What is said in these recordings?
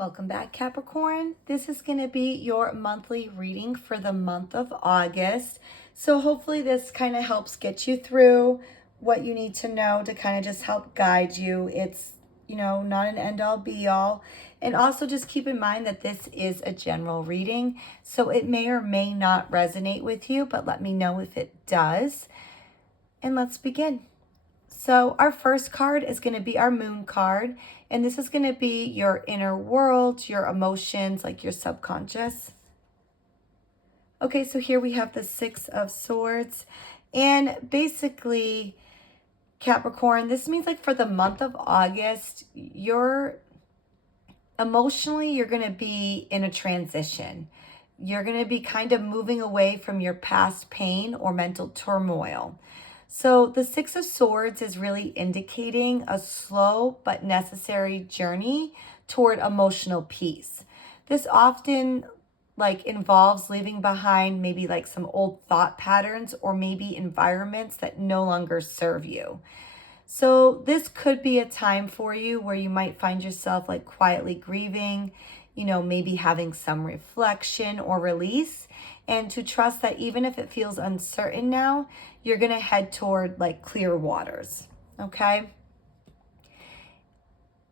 Welcome back, Capricorn. This is going to be your monthly reading for the month of August. So hopefully this kind of helps get you through what you need to know to kind of just help guide you. It's, not an end all be all. And also just keep in mind that this is a general reading. So it may or may not resonate with you, but let me know if it does. And let's begin. So our first card is going to be our moon card. And this is going to be your inner world, your emotions, like your subconscious. Okay, so here we have the Six of Swords. And basically, Capricorn, this means like for the month of August, you're going to be in a transition. You're going to be kind of moving away from your past pain or mental turmoil. So the Six of Swords is really indicating a slow but necessary journey toward emotional peace. This often involves leaving behind maybe like some old thought patterns or maybe environments that no longer serve you. So this could be a time for you where you might find yourself like quietly grieving, maybe having some reflection or release, and to trust that even if it feels uncertain now, you're going to head toward like clear waters. Okay.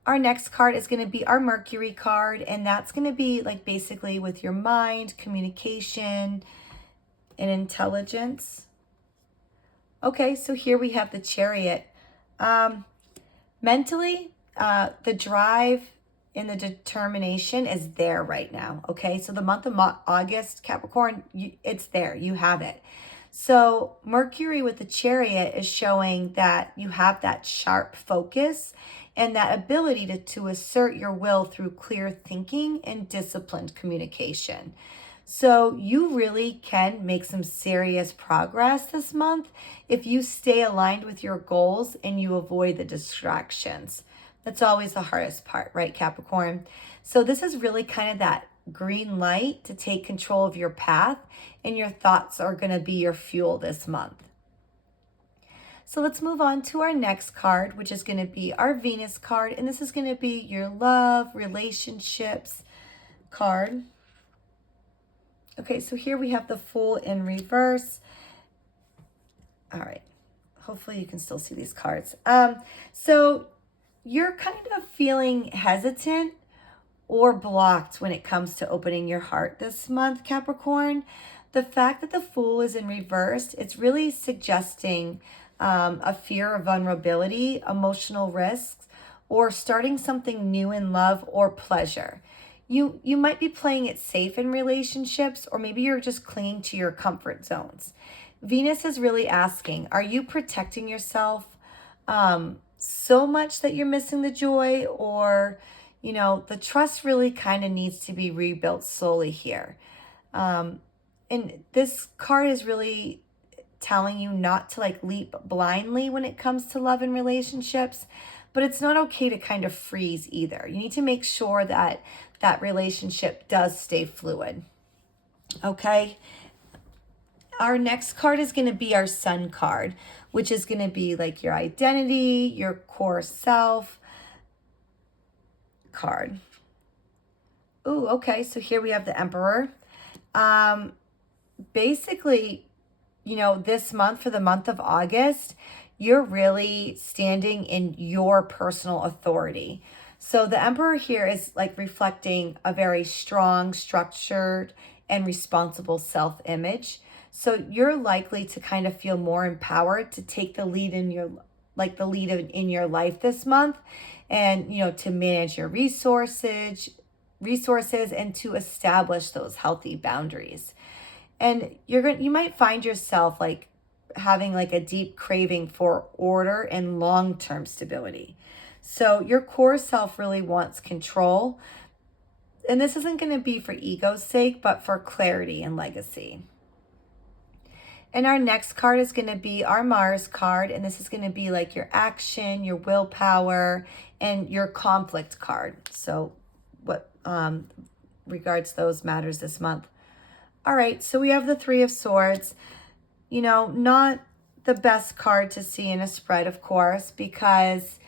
Our next card is going to be our Mercury card, and that's going to be like basically with your mind, communication, and intelligence. Okay, so here we have the Chariot. Mentally, the drive and the determination is there right now. Okay, so the month of August, Capricorn, it's there. You have it. So Mercury with the Chariot is showing that you have that sharp focus and that ability to assert your will through clear thinking and disciplined communication. So you really can make some serious progress this month if you stay aligned with your goals and you avoid the distractions. That's always the hardest part, right, Capricorn? So this is really kind of that green light to take control of your path, and your thoughts are going to be your fuel this month. So let's move on to our next card, which is going to be our Venus card, and this is going to be your love, relationships card. Okay, so here we have the Fool in reverse. All right, hopefully you can still see these cards. So you're kind of feeling hesitant or blocked when it comes to opening your heart this month, Capricorn. The fact that the Fool is in reverse, it's really suggesting a fear of vulnerability, emotional risks, or starting something new in love or pleasure. You might be playing it safe in relationships, or maybe you're just clinging to your comfort zones. Venus is really asking, are you protecting yourself so much that you're missing the joy, or, the trust really kind of needs to be rebuilt slowly here. And this card is really telling you not to leap blindly when it comes to love and relationships, but it's not okay to kind of freeze either. You need to make sure that that relationship does stay fluid. Okay. Our next card is going to be our Sun card, which is going to be like your identity, your core self card. Ooh, okay. So here we have the Emperor. Basically, this month, for the month of August, you're really standing in your personal authority. So the Emperor here is reflecting a very strong, structured, and responsible self-image. So you're likely to kind of feel more empowered to take the lead in your life this month, and to manage your resources and to establish those healthy boundaries. And you might find yourself having a deep craving for order and long-term stability. So your core self really wants control. And this isn't going to be for ego's sake, but for clarity and legacy. And our next card is going to be our Mars card. And this is going to be your action, your willpower, and your conflict card. So what regards those matters this month. All right, so we have the Three of Swords. Not the best card to see in a spread, of course, because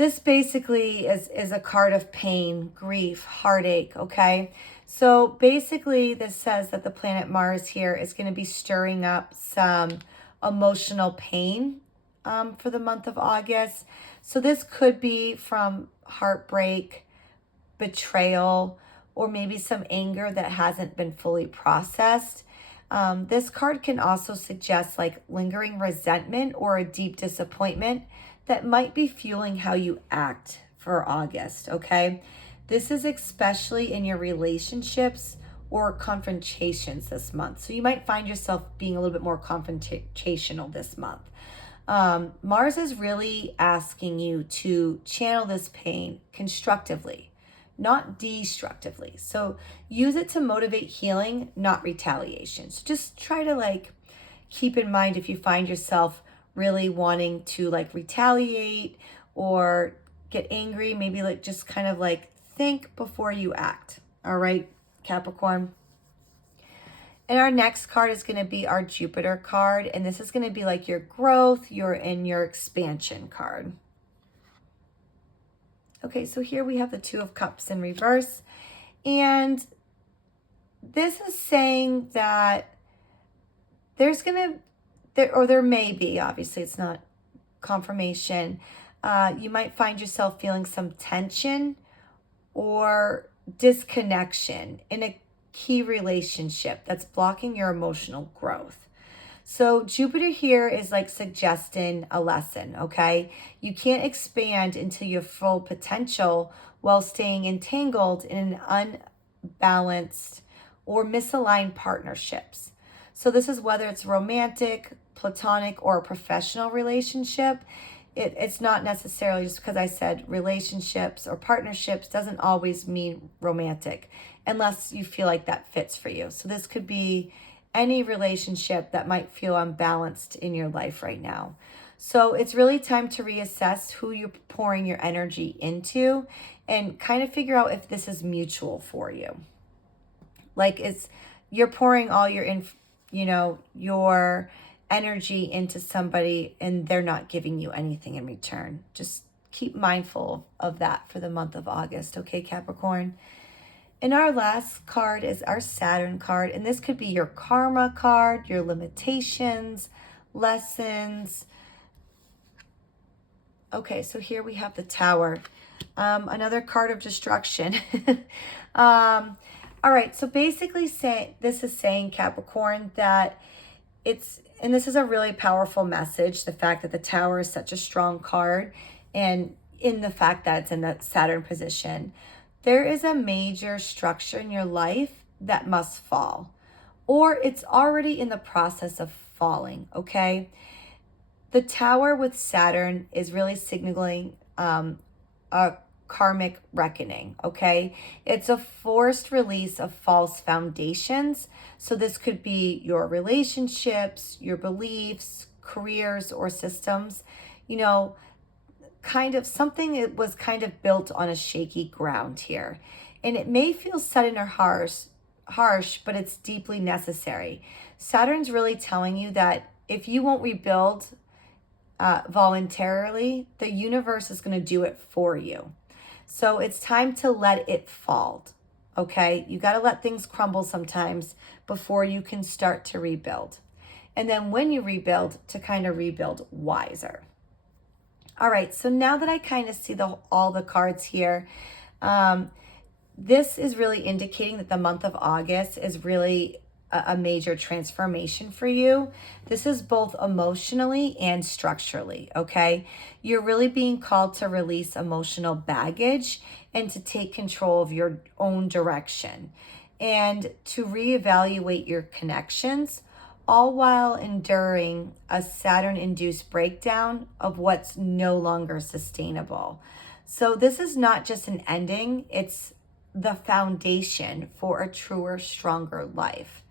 This basically is a card of pain, grief, heartache, okay? So basically, this says that the planet Mars here is going to be stirring up some emotional pain for the month of August. So this could be from heartbreak, betrayal, or maybe some anger that hasn't been fully processed. This card can also suggest like lingering resentment or a deep disappointment that might be fueling how you act for August, okay? This is especially in your relationships or confrontations this month. So you might find yourself being a little bit more confrontational this month. Mars is really asking you to channel this pain constructively, not destructively. So use it to motivate healing, not retaliation. So just try to like keep in mind if you find yourself really wanting to like retaliate or get angry, maybe like just kind of like think before you act. All right, Capricorn. And our next card is going to be our Jupiter card. And this is going to be like your growth, your expansion card. Okay, so here we have the Two of Cups in reverse. And this is saying that there's there may be, obviously it's not confirmation. You might find yourself feeling some tension or disconnection in a key relationship that's blocking your emotional growth. So Jupiter here is like suggesting a lesson, okay? You can't expand into your full potential while staying entangled in an unbalanced or misaligned partnerships. So this is whether it's romantic, platonic, or a professional relationship. It's not necessarily just because I said relationships or partnerships doesn't always mean romantic unless you feel like that fits for you. So this could be any relationship that might feel unbalanced in your life right now. So it's really time to reassess who you're pouring your energy into and kind of figure out if this is mutual for you. Like you're pouring all your your energy into somebody and they're not giving you anything in return. Just keep mindful of that for the month of August, okay, Capricorn? And our last card is our Saturn card, and this could be your karma card, your limitations, lessons. Okay, so here we have the Tower, another card of destruction. All right, so basically this is saying, Capricorn, that and this is a really powerful message, the fact that the Tower is such a strong card, and in the fact that it's in the Saturn position. There is a major structure in your life that must fall, or it's already in the process of falling, okay? The Tower with Saturn is really signaling a karmic reckoning, okay? It's a forced release of false foundations. So this could be your relationships, your beliefs, careers, or systems, kind of something that was kind of built on a shaky ground here. And it may feel sudden or harsh, but it's deeply necessary. Saturn's really telling you that if you won't rebuild voluntarily, the universe is going to do it for you. So it's time to let it fall. Okay, you got to let things crumble sometimes before you can start to rebuild. And then when you rebuild, to kind of rebuild wiser. All right, so now that I kind of see all the cards here, this is really indicating that the month of August is really a major transformation for you. This is both emotionally and structurally, okay? You're really being called to release emotional baggage and to take control of your own direction and to reevaluate your connections, all while enduring a Saturn-induced breakdown of what's no longer sustainable. So this is not just an ending, it's the foundation for a truer, stronger life.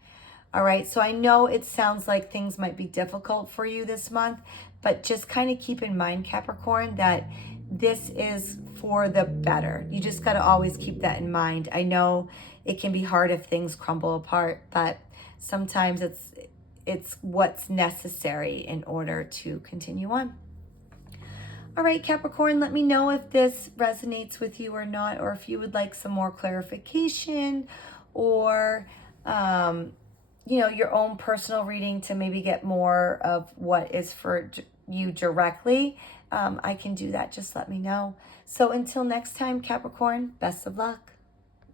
All right, so I know it sounds like things might be difficult for you this month, but just kind of keep in mind, Capricorn, that this is for the better. You just got to always keep that in mind. I know it can be hard if things crumble apart, but sometimes it's what's necessary in order to continue on. All right, Capricorn, let me know if this resonates with you or not, or if you would like some more clarification or, your own personal reading to maybe get more of what is for you directly. I can do that. Just let me know. So until next time, Capricorn, best of luck.